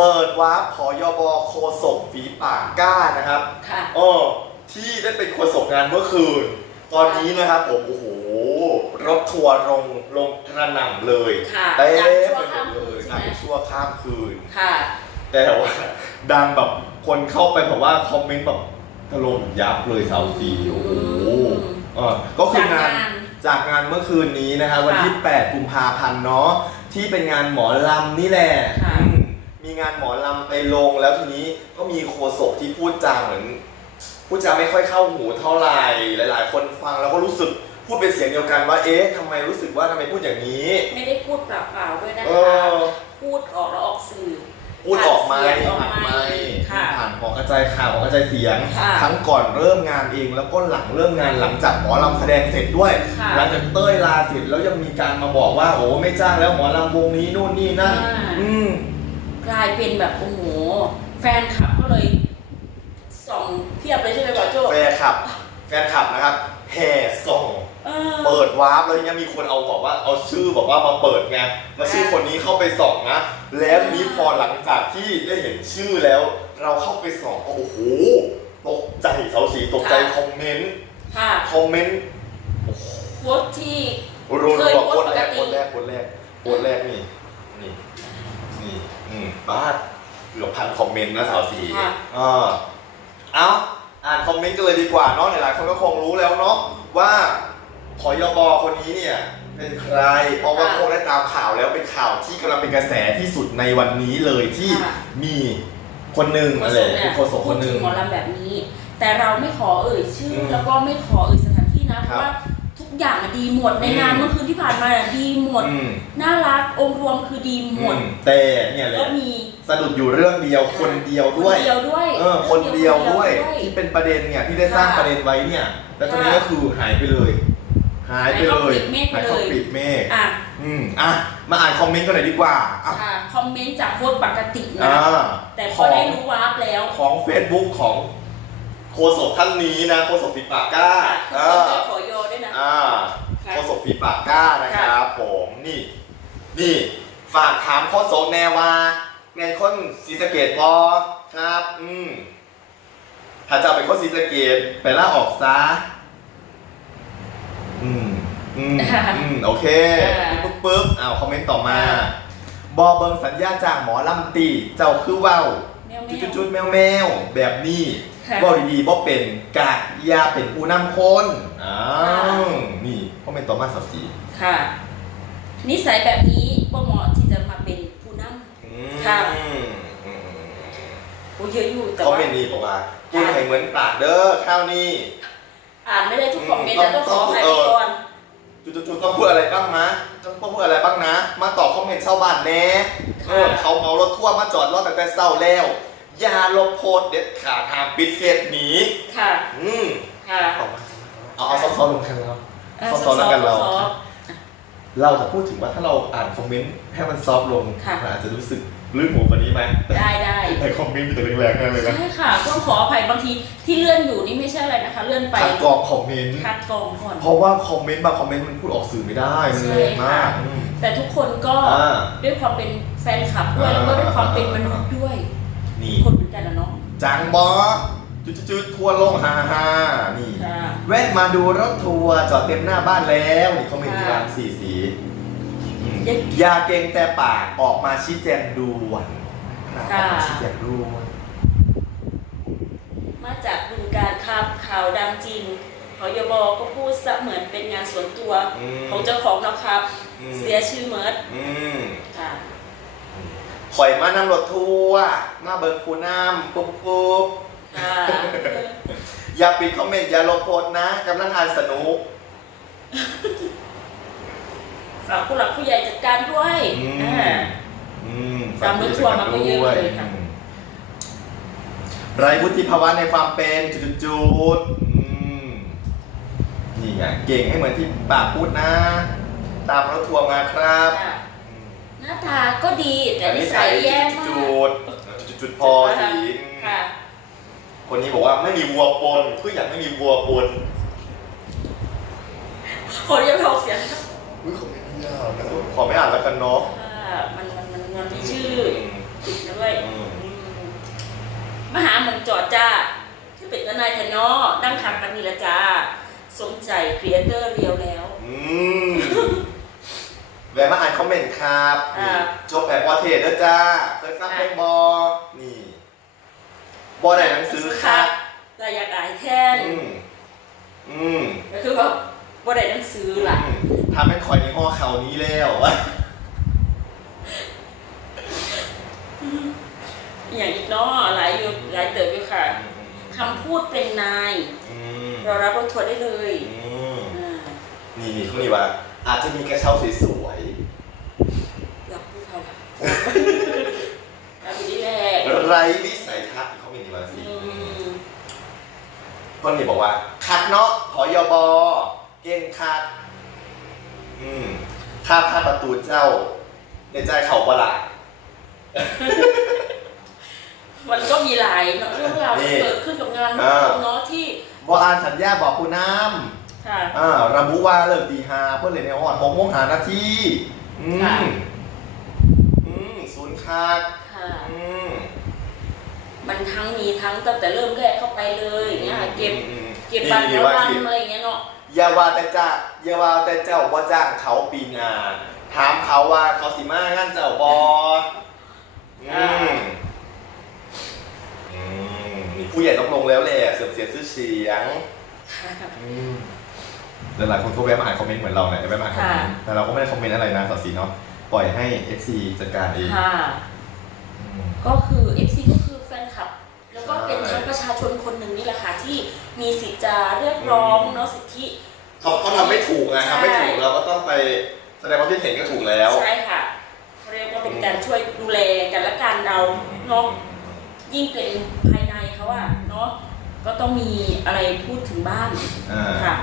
เปิดวาร์ปขอยบโคศกฝีปากกล้านะครับค่ะเออที่ได้เป็นโคศกงานเมื่อคืน ตอนนี้นะครับผมโอ้โหรถทัวร์ลงลงกระหน่ำเลยค่ะเต็มดังไปชั่วหมข้าดมเลคืนยใช่ดัไหมงชั่วข้ามคืน ค่ะ แต่ว่าดังแบบคนเข้าไปแบบว่าคอมเมนต์แบบถล่มยับเลยสาวสีโอ้โหเออก็คืองานจากงานจากงานเมื่อคืนนี้นะฮะวันที่ 8 กุมภาพันธ์เนาะที่เป็นงานหมอลำนี่แหละค่ะอื มมีงานหมอลำไปลงแล้วทีนี้ก็มีโคศกที่พูดจาเหมือนพูดจาไม่ค่อยเข้าหูเท่าไหร่หลาย ๆ คนฟังแล้วก็รู้สึกพูดเป็นเสียงเดียวกันว่าเอ๊ะทำไมรู้สึกว่าทำไมพูดอย่างนี้ ไม่ได้พูดเปล่าๆด้วยนะเอคะอ พูดออกแล้วออกสื่อ พูดออกไมาผ่านเสียงออกผ่านไมไมค์ค์ค่ะผ่านหอกระจายข่าวหอกระจายเสียง ค่ะทั้งก่อนเริ่มงานเองแล้วก็หลังเริ่มงานหลังจากหมอลำแสดงเสร็จด้วย ค่ะหลังจากเต้ยลาเสร็จแล้วยังมีการมาบอกว่าโอ้ไม่จ้างแล้วหมอลำวงนี้นู่นนี่นั่นอ่า อืม กลายเป็นแบบโอ้โหแฟนคลับก็เลยส่องเทียบเลยใช่ไหมบอโจ้แฟนคลับ แฟนคลับนะครับแห่ส่ง เออ เปิดวาร์ปแล้วทีนี้มีคนเอาบอกว่าเอาชื่อบอกว่ามาเปิดไงแล้วชื่อคนนี้เข้าไปส่องนะ แล้วทีนี้พอหลังจากที่ได้เห็นชื่อแล้ว เราเข้าไปส่องก็โอ้โหตกใจเสาสีตกใจคอมเมนต์ค่ะคอมเมนต์โพสต์ที่ รัวเคยๆโพโพสสต์ต์แรกปกติ โพสต์แรกโพสต์แรกโพสต์แรกนี่นี่นี่ อืมบ้าเกือบพันคอมเมนต์นะสาวสีค่ะอ่าเอาอ่านคอมเมนต์กันเลยดีกว่าเนาะหลายๆคนก็คงรู้แล้วเนาะว่าขอยบคนนี้เนี่ย เป็นใครเพราะว่าคงได้ตามข่าวแล้วเป็นข่าวที่กำลังเป็นกระแสที่สุดในวันนี้เลยที่ค่ะ มีคนหนึ่งโฆอะไรษกเนี่เป็ยนโฆษกคพูนดหถึนึ่งงหมอลำแบบนี้ แต่เราไม่ขอเอ่ยชื่ออมแล้วก็ไม่ขอเอ่ยสถานที่นะเพครับ ราะว่าทุก อย่างอะดีหมดในงานอืม เมื่อคืนที่ผ่านมาอะดีหมด อืมน่ารักองค์รวมคือดีหมด อืมแต่เนี่ยแหก็ละมีสะดุดอยู่เรื่องเดียวคนเดียวด้วย คนเดียวด้วยเออคนเดียวด้วยคนที่เป็นประเด็นเนี่ยที่ได้สร้างค่ะประเด็นไว้เนี่ย แล้วตอนนี้ค่ะก็คือหายไปเลย หายไปเลยหายเข้าปลีกเมฆไปเลยหายเข้าปลีกเมฆอะอืมอะมาอ่านคอมเมนต์กันหน่อยดีกว่าอะค่ะคอมเมนต์จากโพสต์ปกตินะ อ่าแต่พขอองได้รู้วาร์ปแล้วของ Facebook ของโฆษกท่านนี้นะโฆษกฝีปากกล้าค่ะคืออ่าคนได้ขอยอด้วยนะ อ่า ค่ะโฆษกฝีปากกล้านะครับผมนี่นี่ฝากถามโฆษกแนวว่าแนนคนศรีสะเกดบอครับ อืมถ้าจะเอาเป็นคนศรีสะเกดไปล่าออกซะอืมอืมอืมโอเคปึ๊บปึ๊บอ้าวคอมเมนต์ต่อมา บอเบิงสัญญาจ้างหมอลำตีเจ้าคือเว้าแมวแมจุดวจุดๆๆแมวแมวๆแบบนี้ค่ะเว่าดีๆบ่เป็นกะอยาเป็นผู้นำคน อ้าวนี่คอมเมนต์ต่อมาสาวสีค่ะ นิสัยแบบนี้บ่เหมาะที่จะมาเป็นผู้นำอืมค่ะอืมโอ้เยอะอยู่แต่คอมว่าเมนต์นี้บอกว่าพูดให้เหมือนปากเด้อข้าวนี่ อ่านไม่ได้ทุกคอมเมนต์อืมแล้วก็ขออภัยต้องไปก่อนจุดๆๆต้องพูดอะไรบ้างนะต้องพูดอะไรบ้างนะ มาตอบคอมเมนต์ชาวบ้านแน่เออเขาเมารถทั่วร์มาจอดรอตั้งแต่เช้าแล้ว อย่าลบโพสต์เด็ดขาดห้ามปิดเฟซหนีค่ะ อืมค่ะเอามา เอาเอาซอฟๆลงกันแล้วเออซอฟๆแล้วกันเรา ซอฟต์ เราจะพูดถึงว่าถ้าเราอ่านคอมเมนต์ให้มันซอฟต์ลงค่ะ มันอาจจะรู้สึกลื่นหูกว่านี้ไหมได้ได้ในคอมเมนต์มีแต่แรงๆนั่นเลยนะใช่ค่ะต้องขออภัยบางทีที่เลื่อนอยู่นี่ไม่ใช่อะไรนะคะ เลื่อนไปคัดกรองคอมเมนต์คัดกรองก่อน เพราะว่าคอมเมนต์บางคอมเมนต์มันพูดออกสื่อไม่ได้มันแรงมากใช่ค่ะ อืมแต่ทุกคนก็อ่า ด้วยความเป็นแฟนคลับด้วยอ่าแล้วก็ด้วยความเป็นมนุษย์ด้วย นี่คนเหมือนกันนะเนาะจังบอ จุดๆๆทัวร์ลงฮ่าฮ่าๆนี่ ค่ะ แวะมาดูรถทัวร์จอดเต็มหน้าบ้านแล้วนี่เขามีค่ะร้านสีสีอืมเย็ดอยาเกรงแต่ปากออกมาชี้แจงด่วนนะอค่ะอกมาชี้แจงด่วนมาจากบึงการครับข่าวดังจริงพยบก็พูดเสมือนเป็นงานส่วนตัวอืม ของเจ้าของนะครับ อืม เสียชื่อเมิร์ดอืมค่ะ ข่อยมานำรถทัวร์มาเบิร์คูน้ำปุ๊บปุ๊บค่ะ อย่าปิดคอมเมนต์อย่าลบโพสต์นะกำลังอ่านสนุก ฝากผู้หลักผู้ใหญ่จัดการด้วยอืม อ่า อืมตามรถทัวร์มาก็เยอะเลยค่ะอืมไรวุฒิภาวะในความเป็นจุดๆๆอืมนี่ไงเก่งให้เหมือนที่ปากพูดนะ ตามรถทัวร์มาครับค่ะอืมหน้าตาก็ดีแต่นิสัยแย่มากจุดๆจุดๆพอสิค่ะ คนนี้บอกว่าไม่มีวัวปนคืออยากไม่มีวัวปนคนยังไม่ออกเสียงอุ้ยของไม่อ่ากนะขอไม่อ่านแล้วกันเนาะอ่ามันมันมันมีชื่อติดด้วยอืมมหามันจอดจ้าที่เป็นกันนายทะเนอนั่งขับปันนีละจ้าสมใจครีเอเตอร์เรียวแล้ว อืแวะมาอ่านคอมเมนต์ครับจบแบบวอเทเดอร์จ้าเคยสร้างเพลงบอนี่ บอได้หนังสือครับแต่อยากอ่านแทนอืมอืมก็คือแบบบ่ได้หนังสือล่ะอืมทำเป็นคอยในห้อเขานี้แล้วอย่างอีกเนาะหลายอยู่หลายเติบอยู่ค่ะคำพูดเป็นนาย อืมเรารับรถทัวร์ได้เลยอืมอ่านี่นี่เขานี่ว่า อาจจะมีกระเช้าสวยอยากพูดเขาค่ะรับอยู่นี่แหละๆไร้วิสัยทัศน์เขามีนี่มาสิ อืม คนนี้บอกว่าคัดเนาะหอยบอเก่งคัดอืมข้าพาประตูเจ้าในใจเขาบละมันก็มีหลายเนอะเรื่องราวนี่ที่เกิดขึ้นกับงานอ่าเนาะที่บออ่านสัญญาบอกคุณน้ค่ะำอ่าระบุว่าเลิกตีห้าเพื่อเลยนในออนหกโมงหานาทีอืค่ะมอืมศูนย์คัดค่ะอืม มันทั้งมีทั้งตั้งแต่เริ่มแรกเข้าไปเลยอย่างเงี้ยเก็บอืมเก็บบัตรนี่รางว่าวัลสิอะไรอย่างเงี้ยเนาะ อย่าว่าแต่จ้าอย่าว่าแต่เจ้าบ่จ้างเขาปีงานถามเขาว่าเขาสิมางานเจ้าบออืมอืมนี่ผู้ใหญ่ต้องลงแล้วแหละเสื่อมเสียชื่อเสียงค่ะอืมแล้วหลายคนก็แวะมาอ่านคอมเมนต์เหมือนเราเนี่ยแวะมาอ่านคอมเมนต์ค่ะ แต่เราก็ไม่ได้คอมเมนต์อะไรนะสอดสีเนาะปล่อยให้ FC จัดการเองค่ะ อืมก็คือ FC ก็คือ ที่มีสิทธิ์จะเรียกร้องเนาะสิทธิ เขาเขาทำไม่ถูกไงใช่ ทำไม่ถูกเราก็ต้องไปแสดงความคิดเห็นก็ถูกแล้ว ใช่ค่ะเขาเรียกว่าเป็นการช่วยดูแลกันและกันเราเนาะยิ่งเป็นภายในเขาอะเนาะก็ต้องมีอะไรพูดถึงบ้างอ่า ค่ะ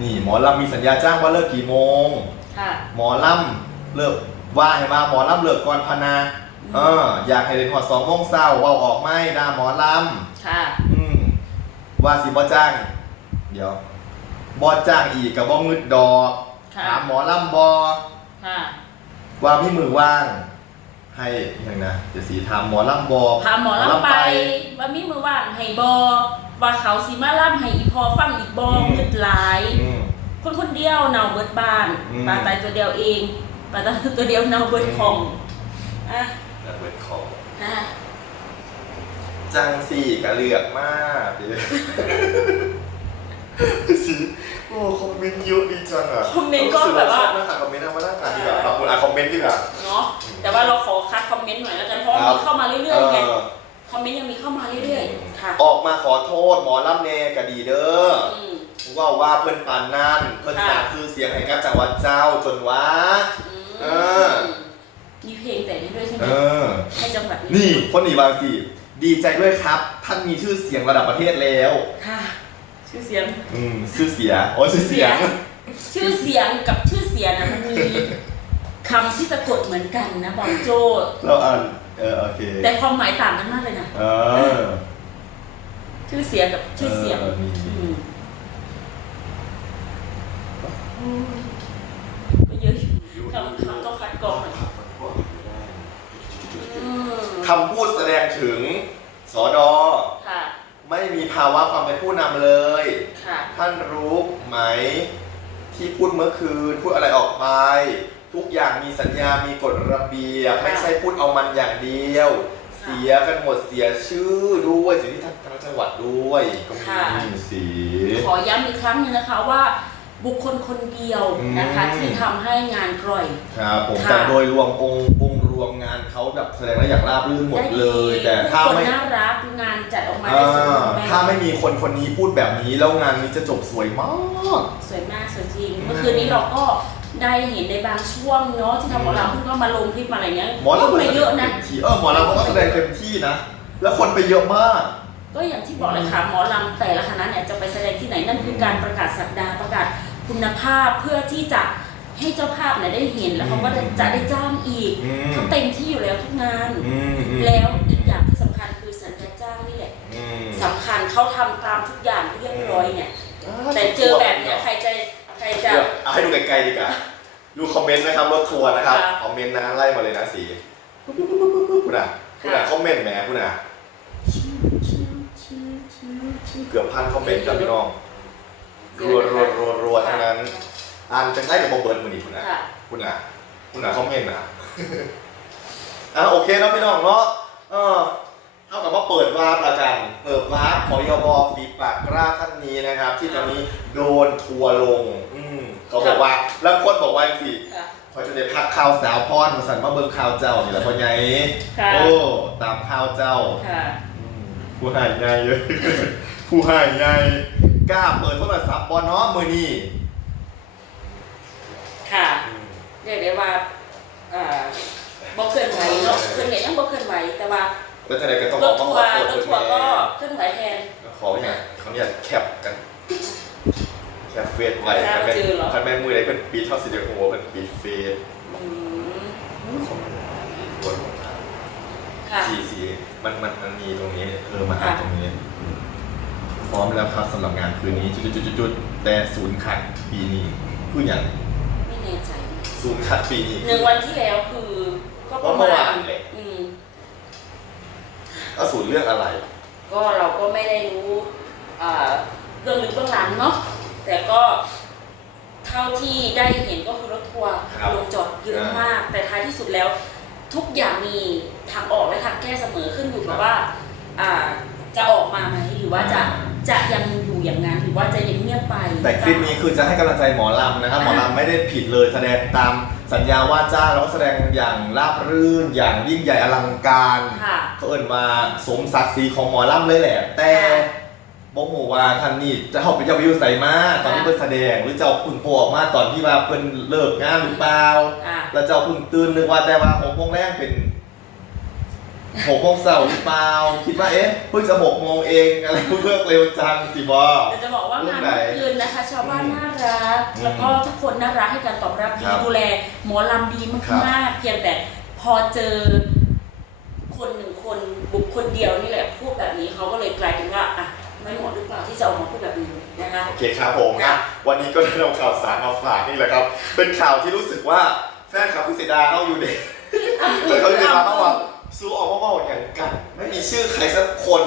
นี่หมอลำมีสัญญาจ้างว่าเลิกกี่โมง ค่ะ หมอลำเลิกว่าให้มาหมอลำเลิกก่อนพนาอืมเออ อยากให้เรียนหอดสองโมงเศร้าเว่าออกไม่ด่าหมอลค่ะำอืม ว่าสิบ่จ้าง เดี๋ยวบ่จ้างอีกกับบ่งึดดอกค่ะ ถามหมอลำบอค่ะว่ามีมือว่าง ให้ยังนะเดี๋ยวสีถามหมอลำบอพาหมอลำไปว่ามีมือว่างให้บอว่าเขาสิมาล่ำให้อีพอฟังอีกบอมืดหลาย อืม คนคนเดียวเนาเบิดบ้านอืม ปลาตายตัวเดียวเองปลาตายตัวเดียวเนาเบิดของอะแล้วเปิดคออะ จังสี่กะเลือกมากเดี๋ยวสิโอ้คอมเมนต์เยอะดีจังอะคอมเมนต์ก็แบบว่าชอบนะคอมเมนต์เอามานั่งอ่านดีกว่าขอบคุณอะคอมเมนต์ดีกว่าเนาะแต่ว่าเราขอคัดคอมเมนต์หน่อยแล้วกันเพราะว่าครับมีเข้ามาเรื่อยๆไงเออคอมเมนต์ยังมีเข้ามาเรื่อยๆค่ะออกมาขอโทษหมอลำเนกะดีเด้ออืมว่าว่าเพิ่นปานนั่นเพิ่นค่ะสร้างชื่อเสียงให้กับจังหวัดเจ้าจนว่าเออมีเพลงแต่งให้ด้วยใช่ไหมเออให้จังหวัดนี่คนนี้บางสิ ดีใจด้วยครับ ท่านมีชื่อเสียงระดับประเทศแล้ว ค่ะ ชื่อเสียง อืมชื่อเสียโอ้ยชื่อเสียง ชื่อเสียงกับชื่อเสียงนะมันมีคำที่สะกดเหมือนกันนะบางโจ เราอ่านเออโอเคแต่ความหมายต่างกันมากเลยนะ เออชื่อเสียงกับชื่อเสียงเออมีมก็เยอะอยู่คำคำต้องคัดกรองหน่อยอืม คำพูดแสดงถึงสอดอค่ะ ไม่มีภาวะความเป็นผู้นำเลย ค่ะ ท่านรู้ไหมที่พูดเมื่อคืนพูดอะไรออกไป ทุกอย่างมีสัญญา มีกฎระเบียบ ค่ะ ไม่ใช่พูดเอามันอย่างเดียว เสียกันหมดเสียชื่อด้วยเสียที่ทั้งทั้งจังหวัดด้วยก็มีสีขอย้ำอีกครั้งหนึงนะคะว่า บุคคลคนเดียวนะคะ อืม ที่ทำให้งานกร่อย ครับผมค่ะ แต่โดยรวมองค์องค์ร วมงานเขาแบบแสดงได้อย่างราบรื่นหมดเลยได้แต่ถ้าคนไม่น่ารักงานจัดออกมาอ่ได้สมบูารณ์แบบถ้าไม่มีคนคนนี้พูดแบบนี้แล้วงานนี้จะจบสวยมาก สวยมากสวยจริงอืมเมื่อคืนนี้เราก็ได้เห็นในบางช่วงเนาะที่ทางหมอลำเพิ่งก็มาลงคลิปมาอะไรเงี้ยหมอลำไปเยอะนะต็มที่เออหมอลำเขาก็แสดงเต็มที่นะ แล้วคนไปเยอะมาก ก็อย่างที่บอกเลยค่ะหมอลำแต่ละคณะเนี่ยจะไปแสดงที่ไหนนั่นคือการประกาศสัปดาห์ประกาศคุณภาพเพื่อที่จะ ให้เจ้าภาพเนี่ยได้เห็นแล้วเขาก็จะจะได้จ้างอีกอืม เขาเต็มที่อยู่แล้วทุกงาน อืมอืมแล้วอีกอย่างที่สำคัญคือสัญญาจ้างนี่แหละอืมสำคัญเขาทำตามทุกอย่างเรียบร้อยเนี่ย แต่เจอแบบเนี้ยใครจะใครจะ เดี๋ยวเอาให้ดูไกลๆดีกว่าดูคอมเมนต์นะครับรถทัวร์นะครับค่ะคอมเมนต์นะไล่มาเลยนะสีคุณอะคุณอะค่ะ คอมเมนต์แหมคุณอะเกือบพันคอมเมนต์ครับพี่น้องรัวรัวรัวรัวทั้งนั้น อ่านจังได้กับบอเบิร์นมือนี้คุณนะค่ะ คุณนะคุณนะเขาเมนนะ อะโอเคเนาะพี่น้องเนาะเออเท่ากับว่าเปิดวาร์ปละกันเปิดวาร์ปขอยบฟีปากกล้าท่านนี้นะครับ ที่ตอนนี้โดนทัวร์ลง อืมเขาบอกว่าแล้วคนบอกว่าสิค่ะพอจะได้พักข่าวสาวพรมาสั่นมาเบิ่งข่าวเจ้านี่แหละพ่อใหญ่ค่ะ โอ้ตามข่าวเจ้า ค่ะอืมผู้หายใหญ่เลย ผู้หายใหญ่กล้าเปิดโทรศัพท์บอลเนาะมือนี่ ค่ะ เรียกได้ว่าเอ่อบ่เคลื่อนไหวเนาะเคลื่อนไหวยังบ่เคลื่อนไหวแต่ว่าแล้วจะได้ก็ต้องรบอถกทัวว่าร์เปิดรถทัวร์ก็เคลื่อนไหวแทน ขอเนี่ยเขาเนี่ยแคปกันแคปเฟซไว้ไม่น่าคันแม่เจอหรอกคันแม่มือใดเป็นปีเท่าสิเดียวโอ้โหเป็นปีเฟซอืมของบนของทางค่ะสีสีมันมันมันมีตรงนี้เออมาอ่านตรงนี้ พร้อมแล้วครับสำหรับงานคืนนี้จุดๆๆๆแต่ศูนย์ขัดปีนี้คืออย่างไม่แน่ ใจศูนย์ขัดปีนี้หนึ่งวันที่แล้วคือ ก็ประเมื่อมาณวานแหละอืมก็ศูนย์เรื่องอะไร ก็เราก็ไม่ได้รู้อ่าเรื่องลึกเบื้องหลังเนาะแต่ก็เท่าที่ได้เห็นก็คือรถทัวร์ครับลงจอดเยอะมาก แต่ท้ายที่สุดแล้ว ทุกอย่างมีทางออกและทางแก้เสมอขึ้นอยู่กับว่าอ่าจะออกมาไหมหรือว่าจะจะยัง อยู่อย่างนั้นหรือว่าจะยังเงียบไปแต่คลิปนี้คือจะให้กำลังใจหมอลำนะครับหมอลำไม่ได้ผิดเลยแสดงตามสัญญาว่าจ้างแล้วก็แสดงอย่างราบรื่น อย่างยิ่งใหญ่อลังการค่ะ เขาเอินมาสมศักดิ์ศรีของหมอลำเลยแหละ แต่บอกหัวว่าท่านนี่จะเอาไปเจ้าวิวใส่มาตอนที่เพิ่นแสดงหรือเจ้าพึ่งโผล่ออกมาตอนที่ว่าเพิ่นเลิกงานหรือเปล่า อ่าแล้วเจ้าพึ่งตื่นนึกว่าแต่ว่าหกโมงแรกเป็น หกโมงเช้าหรือเปล่าคิดว่าเอ๊ะเพิ่งจะหกโมงเองอะไรเพิ่งเลิกเร็วจังสิบอ แต่จะบอกว่างานเรื่องไหนเมื่อคืนนะคะ ชาวบ้านน่ารัก อืมแล้วก็ทุกคนน่ารักให้การตอบรับดีครับดูแลหมอลำดีครับมากๆเพียงแต่พอเจอคนหนึ่งคนบุคคลเดียวนี่แหละ พูดแบบนี้เขาก็เลยกลายเป็นว่าอะไม่เหมาะหรือเปล่าที่จะออกมาพูดแบบนี้นะคะ โอเคครับผมอะวันนี้ก็ได้นำข่าวสารมาฝากนี่แหละครับ เป็นข่าวที่รู้สึกว่าแฟนคลับคุณเสยดาเขาอยู่เด็กแต่เขาจะมาเขาว่า สู้ออกมาบอกอย่างกัน ไม่มีชื่อใครสักคน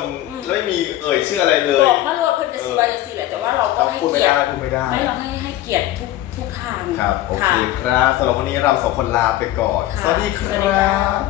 แล้วไม่มีเอ่ยชื่ออะไรเลยบอกมาโลดเพิ่นจะสิวาจะสิแหละแต่ว่าเราก็ให้พูดไม่เกียรได้ติพูดไม่ได้ ไม่เราให้ให้เกียรติทุกทุกทาง ครับ โอเคค่ะครับสำหรับวันนี้เราสองคนลาไปก่อน ค่ะสวัสดีคสวัสดีรัค่ะบ